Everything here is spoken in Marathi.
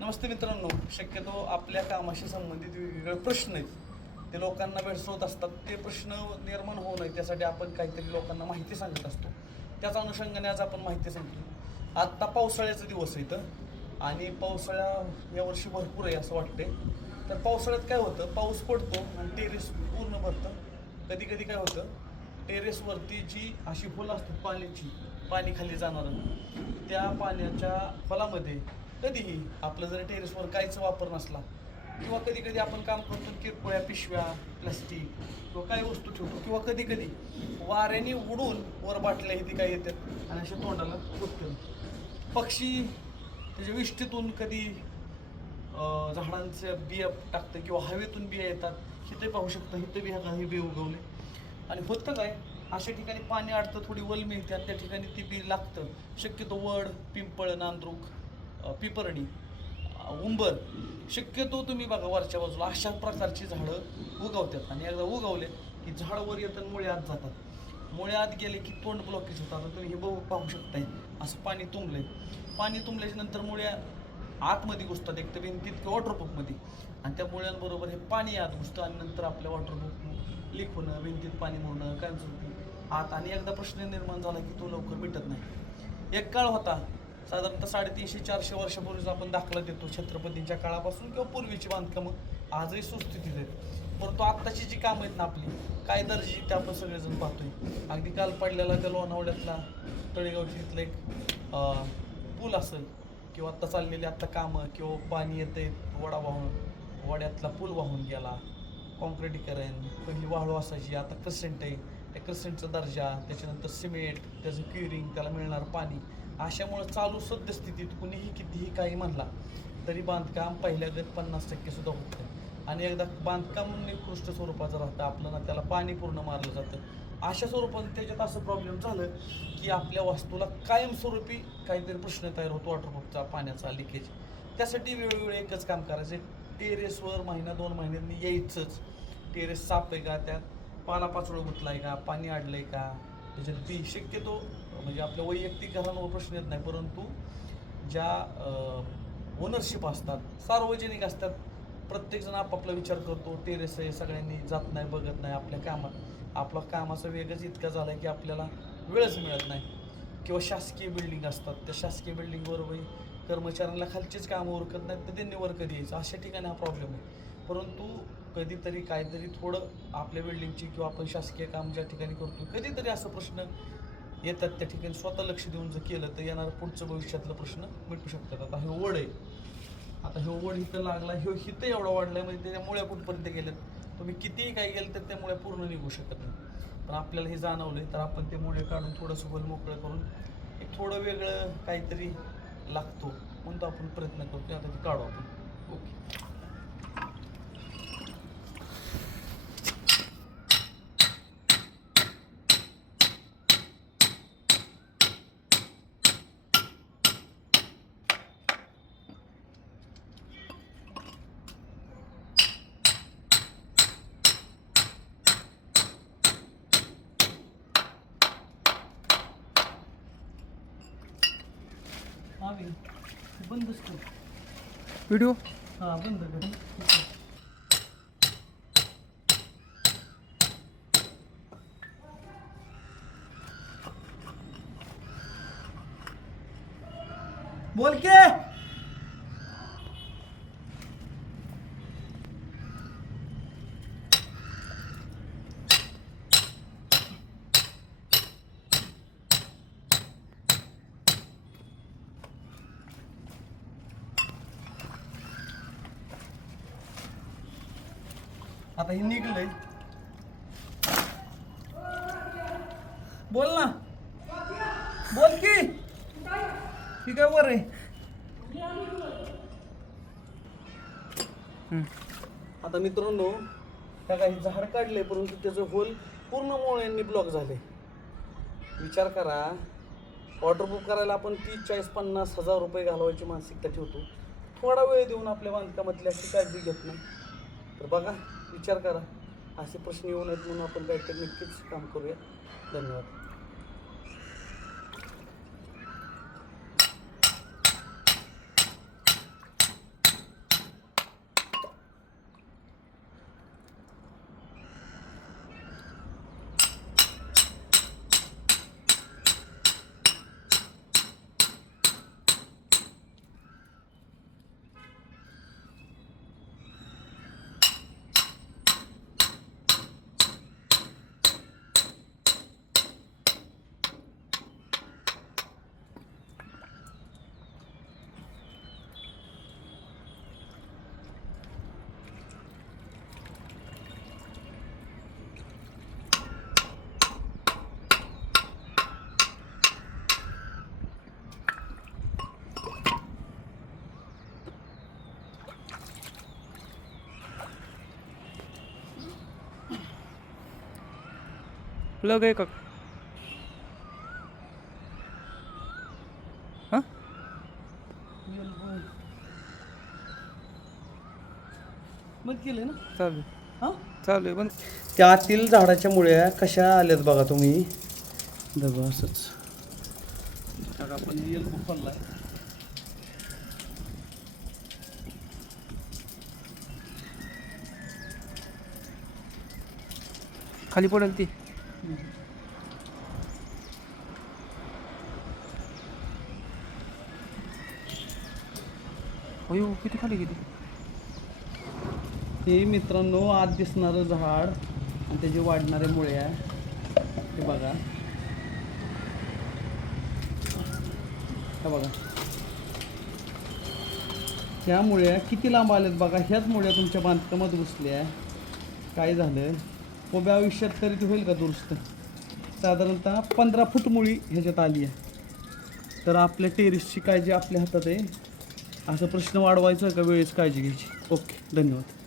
नमस्ते मित्रांनो शक्यतो आपल्या कामाशी संबंधित वेगवेगळे प्रश्न आहेत. ते लोकांना भेडसवत असतात ते प्रश्न निर्माण होऊ नये त्यासाठी आपण काहीतरी लोकांना माहिती सांगत असतो. त्याच अनुषंगाने आज आपण माहिती सांगतो आत्ता पावसाळ्याचा दिवस आहे इथं आणि पावसाळ्या यावर्षी भरपूर आहे असं वाटतंय. तर पावसाळ्यात काय होतं पाऊस पडतो आणि टेरेस पूर्ण भरतं. कधी कधी काय होतं टेरेसवरती जी अशी फुलं असतात पाण्याची पाणी खाली जाणारं त्या पाण्याच्या फलामध्ये कधीही आपलं जर टेरेसवर काहीच वापर नसला किंवा कधी कधी आपण काम करतो किरकोळ्या पिशव्या प्लास्टिक किंवा काही वस्तू ठेवतो किंवा कधी कधी वाऱ्याने उडून वर बाटल्या इथे काय येतात आणि अशा तोंडाला फुटतात पक्षी त्याच्या विष्टीतून कधी झाडांचं बिया टाकतं किंवा हवेतून बिया येतात इथे पाहू शकतं इथं बी काही बी उगवले. आणि होतं काय अशा ठिकाणी पाणी अडतं थोडी वल मिळते आणि त्या ठिकाणी ती बी लागतं. शक्यतो वड पिंपळ नांद्रुक पिपरणी उंबर. शक्यतो तुम्ही बघा वरच्या बाजूला अशा प्रकारची झाडं उगवतात. आणि एकदा उगवले की झाडं वर येतात मुळे आत जातात. मुळे आत गेले की तोंड ब्लॉकेज होतं आता तुम्ही हे बघू पाहू शकताय. असं पाणी तुंबलंय. पाणी तुंबल्याच्या नंतर मुळे आतमध्ये घुसतात. एक तर भिंतीत किंवा वॉटरप्रूफमध्ये. आणि त्या मुळ्यांबरोबर हे पाणी आत घुसतं आणि नंतर आपल्या वॉटरप्रूफ लीक होणं भिंतीत पाणी मुरणं कायमस्वरूपी आत आणि एकदा प्रश्न निर्माण झाला की तो लवकर मिटत नाही. एक काळ होता साधारणतः साडेतीनशे चारशे वर्षापूर्वीचा आपण दाखला देतो छत्रपतींच्या काळापासून किंवा पूर्वीची बांधकामं. आजही सुस्थितीत आहेत. परंतु आत्ताची जी कामं आहेत ना आपली काय दर्जाची ते आपण सगळेजण पाहतोय. अगदी काल पडलेला त्या लोणावळ्यातला तळेगावची इथलं एक पूल असेल किंवा आत्ता चाललेली आत्ता कामं किंवा पाणी येते वडा वाहून वड्यातला पूल वाहून गेला. कॉन्क्रिटीकरण पहिली वाळू असायची आता क्रिसेंट आहे. त्या क्रिसेंटचा दर्जा त्याच्यानंतर सिमेंट त्याचं क्युरिंग त्याला मिळणारं पाणी. अशामुळं चालू सद्यस्थितीत कुणीही कितीही काही म्हणला तरी बांधकाम पहिल्या पहिल्यागत पन्नास टक्के सुद्धा होतं आणि एकदा बांधकाम निकृष्ट स्वरूपाचं राहतं आपलं ना त्याला पाणी पूर्ण मारलं जातं. अशा स्वरूपात त्याच्यात असं प्रॉब्लेम झालं की आपल्या वास्तूला कायमस्वरूपी काहीतरी प्रश्न तयार होतो वॉटरप्रूफचा पाण्याचा लिकेज त्यासाठी वेळोवेळी एकच काम करायचं टेरेसवर महिना दोन महिन्यांनी यायचंच. टेरेस साफ आहे का त्यात? पाला पाचोळं आहे का? पाणी अडलंय का? त्याच्यात ती शक्यतो म्हणजे आपल्या वैयक्तिक घरांवर प्रश्न येत नाही परंतु ज्या ओनरशिप असतात सार्वजनिक असतात प्रत्येकजण आपापला विचार करतो टेरेस आहे सगळ्यांनी जात नाही बघत नाही आपल्या कामात. आपला कामाचा वेगच इतका झाला की आपल्याला वेळच मिळत नाही. किंवा शासकीय बिल्डिंग असतात त्या शासकीय बिल्डिंगवरही कर्मचाऱ्यांना खालचीच कामं उरकत नाहीत तर त्यांनी वर कधी यायचं? अशा ठिकाणी हा प्रॉब्लेम आहे. परंतु कधीतरी काहीतरी थोडं आपल्या बिल्डिंगची किंवा आपण शासकीय काम ज्या ठिकाणी करतो कधीतरी असं प्रश्न येतात त्या ठिकाणी स्वतः लक्ष देऊन जर केलं तर येणारं पुढचं भविष्यातलं प्रश्न मिटू शकतात. आता हे ओढ आहे. आता हे ओढ इथं लागला हे हिथं एवढा वाढलाय म्हणजे त्याच्या मुळ्या कुठपर्यंत गेलेत? तुम्ही कितीही काय केलं तर त्यामुळे पूर्ण निघू शकत नाही. पण आपल्याला हे जाणवलं तर आपण ते मुळे काढून थोडंसं गोल मोकळं करून एक थोडं वेगळं काहीतरी लागतो म्हणून तो आपण प्रयत्न करतो आता ते काढू आपण. ओके हा बी. बंदच कर व्हिडिओ हा बंद कर. बोल के. आता हे निघलंय बोल ना. बोल की. ही काय वर आहे? आता मित्रांनो त्या काही झाड काढले परंतु त्याचं होल पूर्ण मुळ्यांनी ब्लॉक झाले विचार करा. वॉटरप्रूफ करायला आपण तीस चाळीस पन्नास हजार रुपये घालवायची मानसिकता ठेवतो. थोडा वेळ देऊन आपल्या बांधकामातली अशी काळजी घेत नाही. तर बघा विचार करा. असे प्रश्न येऊ नयेत म्हणून आपण काहीतरी नक्कीच काम करूया. धन्यवाद. प्लग आहे का? हां केलं ना? चालू. हां? चालू आहे पण त्या आतील झाडाच्या मुळ्या कशा आल्यात बघा तुम्ही? बघा असंच. आपण एल्बो खाली पडेल ती. अयो किती खाली किती हे मित्रांनो आत दिसणारं झाड आणि त्याचे वाढणारे मुळे आहे हे बघा. हे बघा. ह्या मुळ्या किती लांब आल्यात बघा. ह्याच मुळ्या तुमच्या बांधकामात घुसल्या काय झालं? उभ्या आयुष्यात तरी ते होईल का दुरुस्त? साधारणतः पंधरा फूट मुळी ह्याच्यात आली आहे. तर आपल्या टेरिसची काळजी आपल्या हातात आहे. असा प्रश्न वाढवायचा का? वेळेस काळजी घ्यायची. ओके धन्यवाद.